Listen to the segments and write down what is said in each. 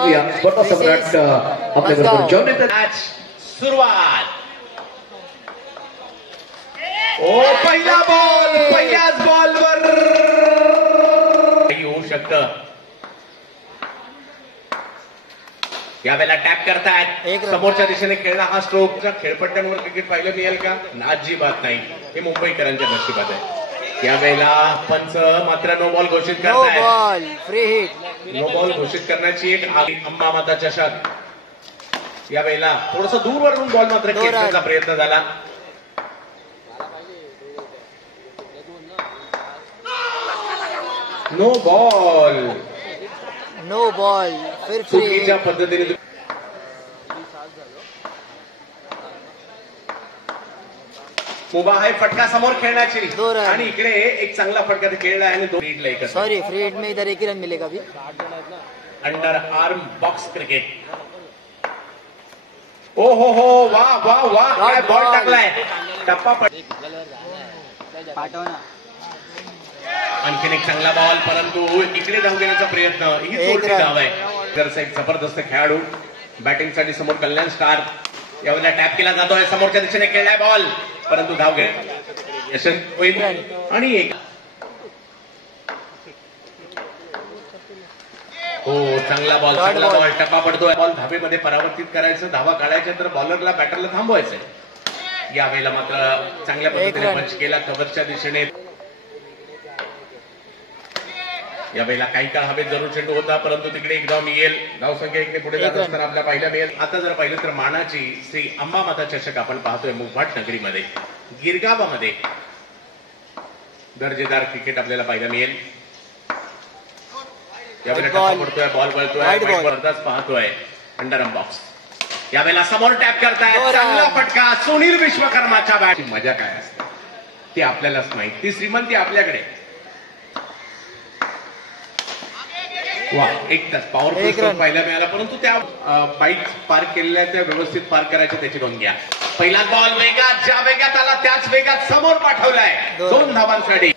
बघूया स्पर्धा सम्राट आपल्या बरोबर जॉइन येतात. सुरुवात. ओ पहिला बॉल, पहिल्याच बॉलवर होऊ शकतं. यावेळेला टॅप करतायत. समोरच्या दिशेने खेळला हा स्ट्रोक. खेळपट्ट्यांवर क्रिकेट पाहिलं मिळेल का? अजिबात नाही. हे मुंबईकरांच्या नशिबात आहे. यावेळेला पंच मात्र नो बॉल घोषित करतायत. नो बॉल घोषित करण्याची एक अंबामाता चषक. यावेळेला थोडस दूरवरून बॉल मात्र खेळण्याचा प्रयत्न झाला. No ball. चुकीच्या पद्धतीने मुभा आहे. फटका समोर खेळण्याची आणि इकडे एक चांगला फटका खेळला आहे आणि दोन लीड ला. सॉरी, फ्री हिट में इधर एक ही रन मिलेगा अभी. Under arm box cricket. ओ हो वाह वाह वाह, काय बॉल टाकलाय. टप्पा आणखीन एक चांगला बॉल, परंतु इकडे धाव घेण्याचा प्रयत्न. ही चोरटी धाव आहे. घरचा एक जबरदस्त खेळाडू बॅटिंग साठी समोर कल्याण स्टार. यावेळेला टॅप केला जातोय. समोरच्या दिशेने खेळलाय बॉल, परंतु धाव घे यशस्वी होईल. आणि एक हो चांगला बॉल, चांगला बॉल. टप्पा पडतोय. बॉल धावेमध्ये परावर्तित करायचं, धावा काढायच्या तर बॉलरला बॅटरला थांबवायचंय. यावेळेला मात्र चांगल्या पद्धतीने पंच केला कव्हरच्या दिशेने. यावेळेला काही काळ हवेत जरूर चेंडू होता, परंतु तिकडे एक धाव मिळेल. धावसंख्या इकडे पुढे जात असताना आपल्याला पाहायला मिळेल. आता जर पाहिलं तर मानाची श्री अंबामाता चषक आपण पाहतोय मुफाट नगरीमध्ये गिरगावामध्ये. दर्जेदार क्रिकेट आपल्याला पाहायला मिळेल. यावेळेला पडतोय, बॉल वळतोय, पाहतोय अंडरआर्म बॉक्स. यावेळेला समोर टॅप करताय. चांगला फटका सुनील विश्वकर्माच्या बॅट. मजा काय असते ती आपल्यालाच माहिती. ती श्रीमंती आपल्याकडे. वा, एक तास पॉवरफुल स्ट्रोक पाहायला मिळाला, परंतु त्या बाईक पार्क केलेल्या त्या व्यवस्थित पार्क करायच्या त्याची नोंद घ्या. पहिला बॉल वेगात, ज्या वेगात आला त्याच वेगात समोर पाठवलाय. 2 धावांसाठी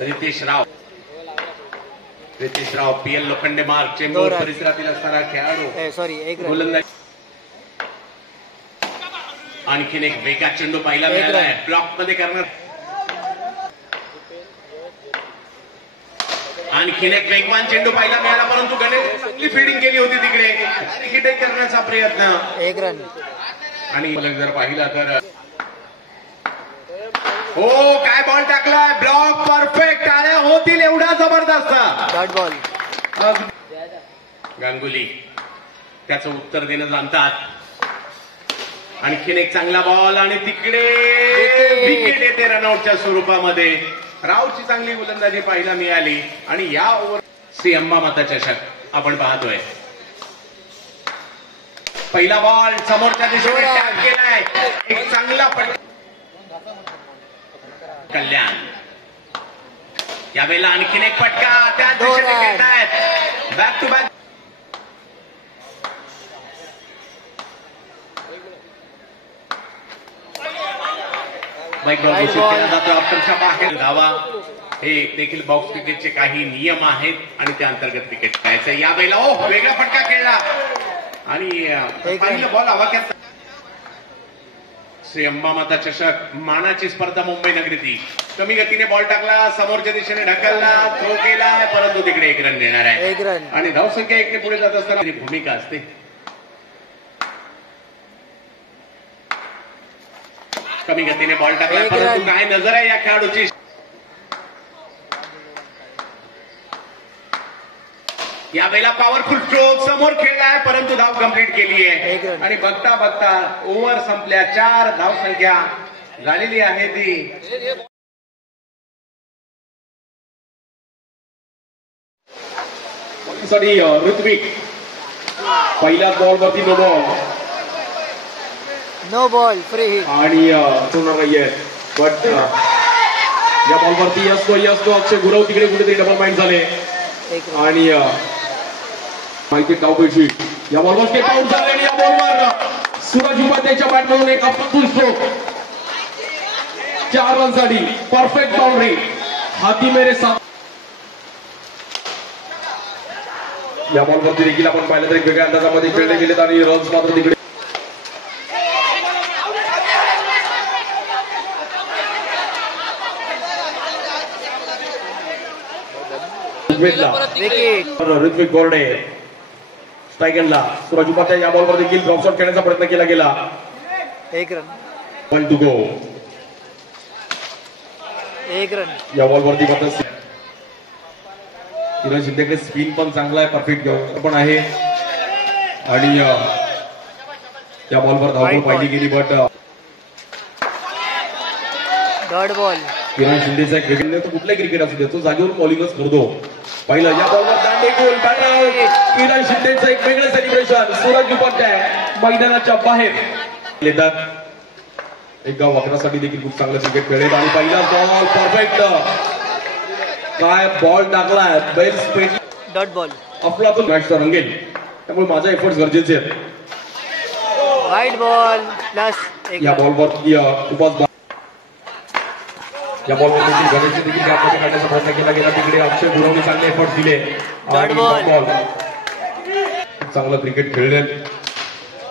रितेश राव पीएल लोखंडे मार्ग चेंबूर परिसरातील असणारा खेळाडू गोलंदाज. आणखीन एक वेगात चेंडू पाहायला मिळालाय. ब्लॉक मध्ये करणार. आणखीन एक वेगवान चेंडू पाहायला मिळाला, परंतु गणेश चांगली फिल्डिंग केली होती तिकडे. क्रिकेट करण्याचा प्रयत्न. एक रन. आणि जर पाहिला तर हो काय बॉल टाकलाय. Block perfect. टाळ्या होतील एवढा जबरदस्त डॉट बॉल. गांगुली त्याचं उत्तर देणं जाणतात. आणखीन एक चांगला बॉल आणि तिकडे विकेट येते रनआउटच्या स्वरूपामध्ये. रावची चांगली गोलंदाजी पाहायला मिळाली आणि या ओव्हर श्री अंबामाता चषक आपण पाहतोय. पहिला बॉल समोरच्या दिशेने टॅप केलाय. एक चांगला फटका कल्याण. यावेळेला आणखीन एक फटका त्या दिशेने खेळतायत. Back to back. घोषित केला जातो. ऑप्शनच्या बाहेर धावा. हे देखील बॉक्स क्रिकेटचे काही नियम आहेत आणि त्या अंतर्गत क्रिकेट खेळायचं. यावेळेला वेगळा फटका खेळला आणि पहिलं बॉल आवाक्यात. श्री अंबामाता चषक मानाची स्पर्धा मुंबई नगरीतील. कमी गतीने बॉल टाकला, समोरच्या दिशेने ढकलला, थ्रो केला, परंतु तिकडे 1 रन देणार आहे. आणि धावसंख्या 1 ने पुढे जात असताना भूमिका असते. कमी गतीने बॉल टाकला, परंतु काय नजर आहे या खेळाडूची. यावेळेला पॉवरफुल स्ट्रोक समोर खेळलाय, परंतु धाव कंप्लीट केली आहे. आणि बघता बघता ओव्हर संपल्या. 4 धावसंख्या झालेली आहे ती. ऋत्विक पहिल्याच बॉलवरती नो बॉल फ्री हिट आणि सोडणार नाहीये. बट या बॉलवरती यस अक्षय गुरव तिकडे कुठेतरी डबल माइंड झाले आणि माहिती डावपेशी. या बॉलवर स्टेप आउट झाले आणि या बॉलवर सूरज उपाध्यायच्या बॅटमधून एक फुल स्ट्रोक. 4 रनसाठी परफेक्ट बाउंड्री. हाती मेरे साथ या बॉलवरती देखील आपण पाहिलं तर वेगळ्या अंदाजामध्ये खेळले गेलेत आणि रन्स मात्र तिकडे विकेट. ऋत्विक गोरडे स्ट्रायकरला सुरज उपाध्याय या बॉलवर देखील ड्रॉप शॉट खेळण्याचा प्रयत्न केला गेला. 1 रन. 1 to go. 1 रन. या बॉलवरती मात्र किरण शिंदेकडे स्पिन पण चांगला आहे, परफेक्ट पण आहे आणि त्या बॉलवर धावपळ पाहिली गेली बट डॉट बॉल. किरण शिंदेचा एक वेगळं तो कुठलाही क्रिकेट असू दे तो जागेवर बॉलिंगच करतो. पहिलं या बॉलवर दांडे गोल किरण शिंदेचं एक वेगळं सेलिब्रेशन. सूरज उपाध्याय मैदानाच्या बाहेर येतात. एका वक्रासाठी देखील खूप चांगलं क्रिकेट खेळेल आणि पहिला बॉल परफेक्ट. काय बॉल टाकलाय बेल स्पीड. Dot ball. अफलातून मॅच तर रंगेल त्यामुळे माझा एफर्ट्स गरजेचे आहेत. वाईट बॉल प्लस 1 या बॉलवर खूपच या बॉलवर देखील गणेश देखील गॅपमध्ये काढण्याचा प्रयत्न केला गेला. तिकडे अक्षय गुरवणी चांगले एफर्ट दिले आणि बॉल चांगलं क्रिकेट खेळले.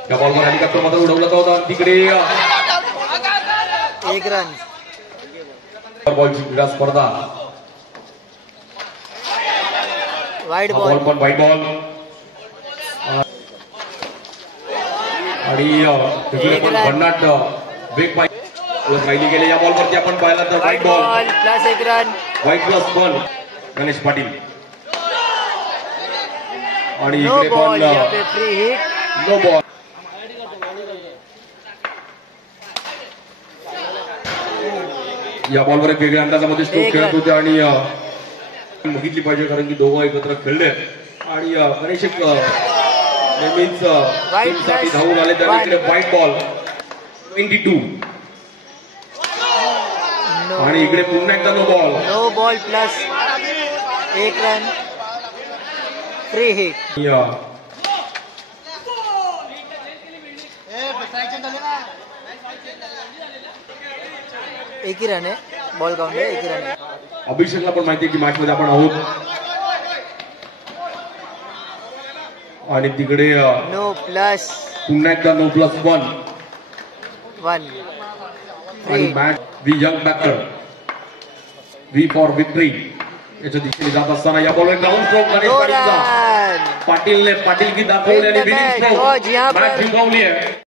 या बॉलवर हेलिकॉप्टर मात्र उडवला होता तिकडे 1 रन. बॉलची क्रीडा स्पर्धा. वाईट बॉल बॉल. पण वाईट बॉल आणि तिकडे पण भन्नाट वेग राहिली गेले. या बॉलवरती आपण पाहिला तर wide wide ball ball plus 1 run. Wide plus ball Ganesh Patil आणि नो इकडे बॉल. पण यहाँ पे फ्री हिट. No ball. या बॉलवर एक वेगळ्या अंदाजामध्ये स्ट्रोक एक खेळत रन. होते आणि बघितली पाहिजे कारण की दोघं एकत्र खेळले आणि गणेश एक नेहमीच टीमसाठी धावून आले. त्याने इकडे व्हाईट बॉल 22 आणि इकडे पुन्हा एकदा no ball. No ball plus 1 run. Free hit. एक ही रन आहे. बॉल काउंट आहे 1 रन. अभिषेकला पण माहिती आहे की मॅच मध्ये आपण आहोत आणि तिकडे नो प्लस पुन्हा एकदा नो प्लस 1 1. आणि match the young batter we for victory याच्या दिशेने जात असताना या बॉलवर ग्राउंड स्ट्रोक गणेश पाटीलचा. पाटील की दाखवली आणि विनिंग स्ट्रोक मॅच जिंकवली आहे.